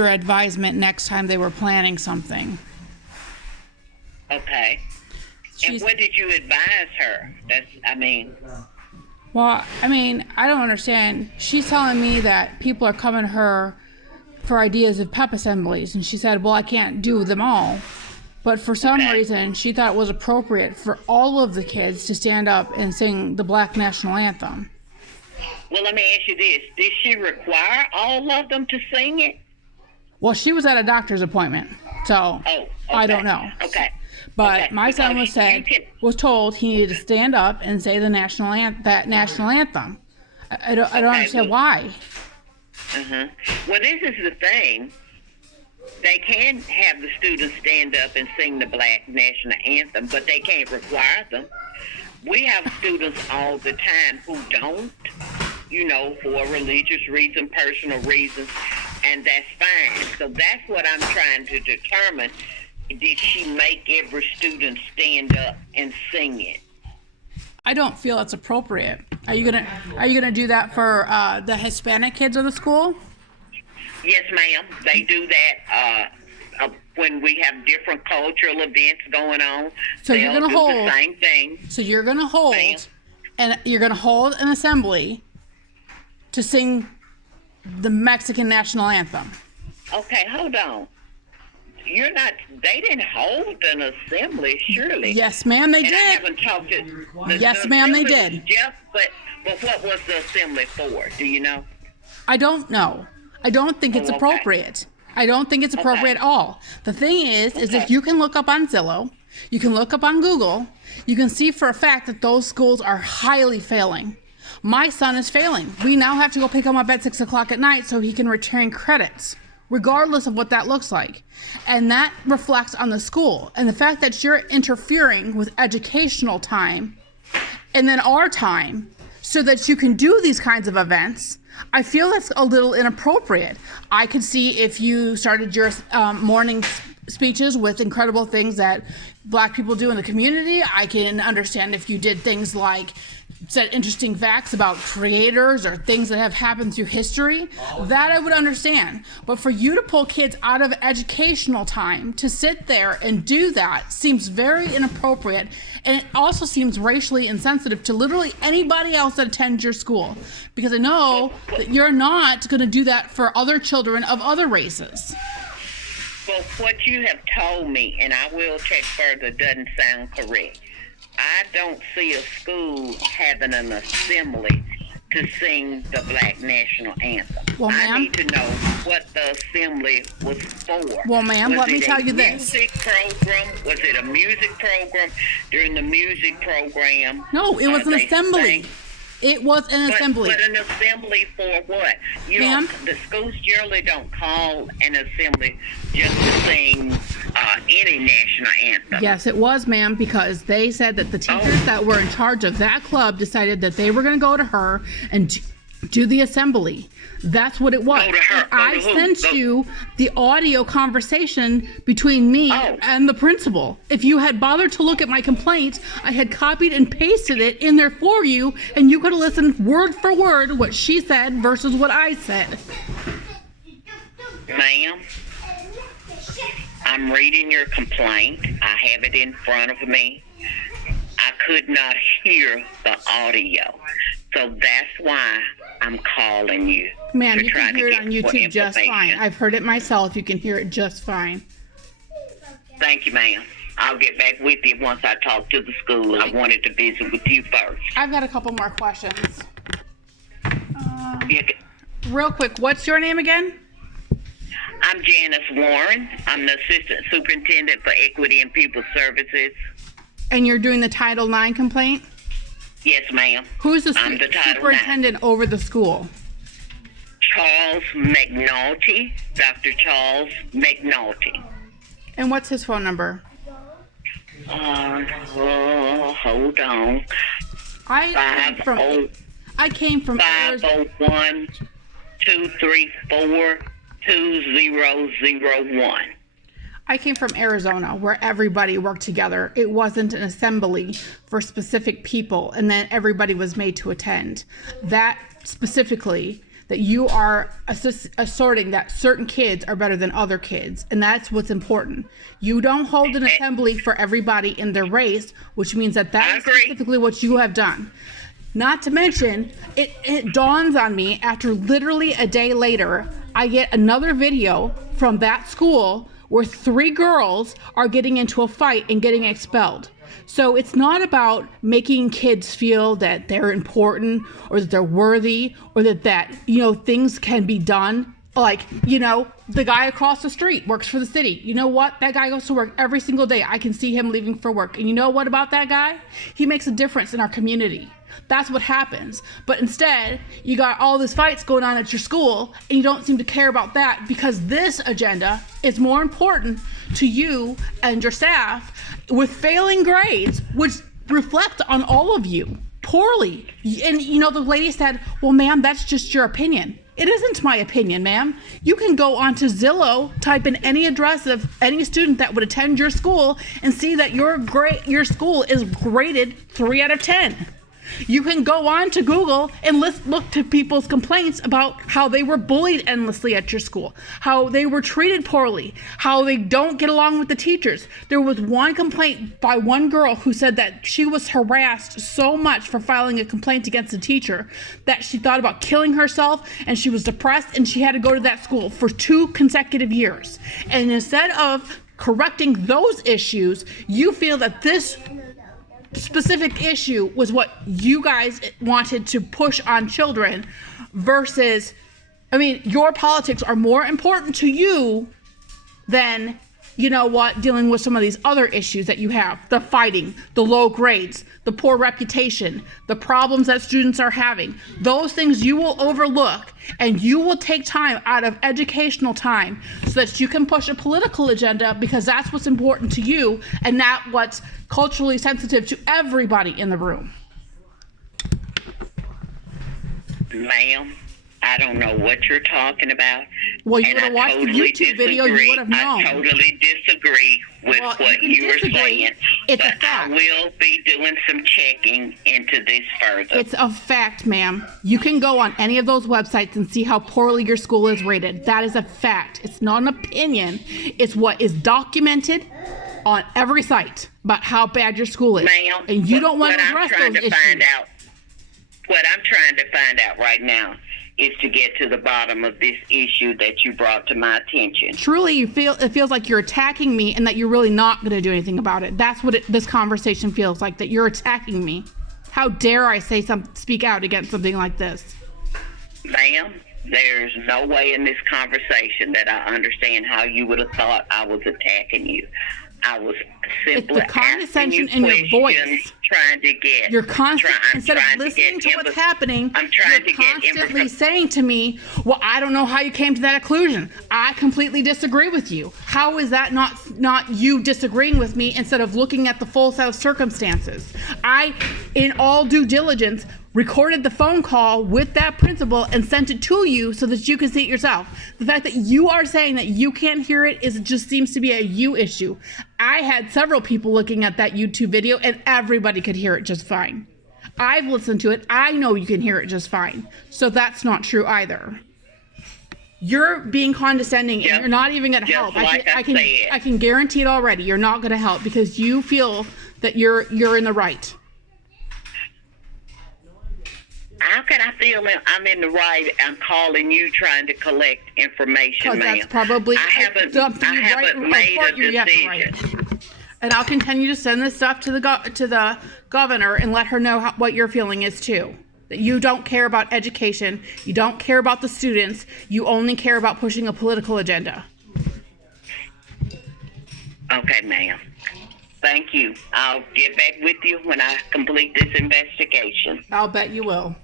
under advisement next time they were planning something. Okay. And what did you advise her? Well, I mean, I don't understand. She's telling me that people are coming to her for ideas of pep assemblies, and she said, well, I can't do them all. But for some reason, she thought it was appropriate for all of the kids to stand up and sing the Black National Anthem. Well, let me ask you this. Did she require all of them to sing it? Well, she was at a doctor's appointment, so I don't know. Okay. But my son was told he needed to stand up and say the national anthem. I don't understand why. Well, this is the thing. They can have the students stand up and sing the Black National Anthem, but they can't require them. We have students all the time who don't, for religious reasons, personal reasons, and that's fine. So that's what I'm trying to determine. Did she make every student stand up and sing it? I don't feel it's appropriate. Are you gonna do that for the Hispanic kids of the school? Yes, ma'am. They do that when we have different cultural events going on. So you're gonna hold the same thing. So you're gonna hold, and you're gonna hold an assembly to sing the Mexican national anthem. Okay, hold on. They didn't hold an assembly, surely. Yes, ma'am, they did. I haven't talked to Yes, ma'am, they did. But what was the assembly for? Do you know? I don't know. I don't think it's appropriate. I don't think it's appropriate at all. The thing is if you can look up on Zillow, you can look up on Google, you can see for a fact that those schools are highly failing. My son is failing. We now have to go pick him up at 6 o'clock at night so he can return credits, regardless of what that looks like. And that reflects on the school. And the fact that you're interfering with educational time and then our time so that you can do these kinds of events, I feel that's a little inappropriate. I could see if you started your morning speeches with incredible things that Black people do in the community. I can understand if you did things like said interesting facts about creators or things that have happened through history. That I would understand. But for you to pull kids out of educational time to sit there and do that seems very inappropriate. And it also seems racially insensitive to literally anybody else that attends your school. Because I know that you're not going to do that for other children of other races. Well, what you have told me, and I will check further, doesn't sound correct. I don't see a school having an assembly to sing the Black National Anthem. Well, ma'am, I need to know what the assembly was for. Well, ma'am, let me tell you this. Was it a music program? During the music program? No, it was an assembly. It was an assembly. But an assembly for what? Ma'am? The schools generally don't call an assembly just to sing any national anthem. Yes, it was, ma'am, because they said that the teachers that were in charge of that club decided that they were going to go to her and do the assembly. That's what it was. Go to her. I sent you the audio conversation between me and the principal. If you had bothered to look at my complaint, I had copied and pasted it in there for you, and you could have listened word for word what she said versus what I said. Ma'am, I'm reading your complaint. I have it in front of me. I could not hear the audio. So that's why I'm calling you. Ma'am, you can hear it on YouTube just fine. I've heard it myself. You can hear it just fine. Thank you, ma'am. I'll get back with you once I talk to the school. I wanted to visit with you first. I've got a couple more questions. Real quick, what's your name again? I'm Janice Warren. I'm the Assistant Superintendent for Equity and Pupil Services. And you're doing the Title IX complaint? Yes, ma'am. Who's the superintendent over the school? Charles McNulty, Dr. Charles McNulty. And what's his phone number? Hold on. I came from 501-234-2001. I came from Arizona, where everybody worked together. It wasn't an assembly for specific people, and then everybody was made to attend. That specifically, that you are asserting that certain kids are better than other kids, and that's what's important. You don't hold an assembly for everybody in their race, which means that is specifically what you have done. Not to mention, it dawns on me after literally a day later, I get another video from that school where 3 girls are getting into a fight and getting expelled. So it's not about making kids feel that they're important or that they're worthy or that things can be done. Like, the guy across the street works for the city. You know what? That guy goes to work every single day. I can see him leaving for work. And you know what about that guy? He makes a difference in our community. That's what happens. But instead, you got all these fights going on at your school, and you don't seem to care about that because this agenda is more important to you and your staff with failing grades, which reflect on all of you poorly. And, the lady said, well, ma'am, that's just your opinion. It isn't my opinion, ma'am. You can go onto Zillow, type in any address of any student that would attend your school, and see that your school is graded 3 out of 10. You can go on to Google and look to people's complaints about how they were bullied endlessly at your school, how they were treated poorly, how they don't get along with the teachers. There was one complaint by one girl who said that she was harassed so much for filing a complaint against a teacher that she thought about killing herself, and she was depressed, and she had to go to that school for 2 consecutive years. And instead of correcting those issues, you feel that this specific issue was what you guys wanted to push on children versus, your politics are more important to you than, dealing with some of these other issues that you have. The fighting, the low grades, the poor reputation, the problems that students are having. Those things you will overlook, and you will take time out of educational time so that you can push a political agenda because that's what's important to you and not what's culturally sensitive to everybody in the room. Ma'am, I don't know what you're talking about. Well, you would have watched the YouTube video, you would have known. I totally disagree with what you were saying. It's a fact. I will be doing some checking into this further. It's a fact, ma'am. You can go on any of those websites and see how poorly your school is rated. That is a fact. It's not an opinion. It's what is documented on every site about how bad your school is. Ma'am, and you don't want to address those issues. What I'm trying to find out right now is to get to the bottom of this issue that you brought to my attention. Truly, it feels like you're attacking me and that you're really not going to do anything about it. That's what this conversation feels like, that you're attacking me. How dare I speak out against something like this? Ma'am, there's no way in this conversation that I understand how you would have thought I was attacking you. I was simply asking you in your voice. Trying to get. You're instead of listening to what's happening, you're constantly saying to me, well, I don't know how you came to that conclusion. I completely disagree with you. How is that not you disagreeing with me instead of looking at the full set of circumstances? I, in all due diligence, recorded the phone call with that principal and sent it to you so that you can see it yourself. The fact that you are saying that you can't hear it just seems to be a you issue. I had several people looking at that YouTube video and everybody could hear it just fine. I've listened to it. I know you can hear it just fine. So that's not true either. You're being condescending and you're not even going to help. I can guarantee it already. You're not going to help because you feel that you're in the right. How can I feel I'm in the right? I'm calling you trying to collect information, ma'am. Because that's probably I haven't made a decision. And I'll continue to send this stuff to the governor and let her know what your feeling is too. That you don't care about education, you don't care about the students, you only care about pushing a political agenda. Okay, ma'am. Thank you. I'll get back with you when I complete this investigation. I'll bet you will.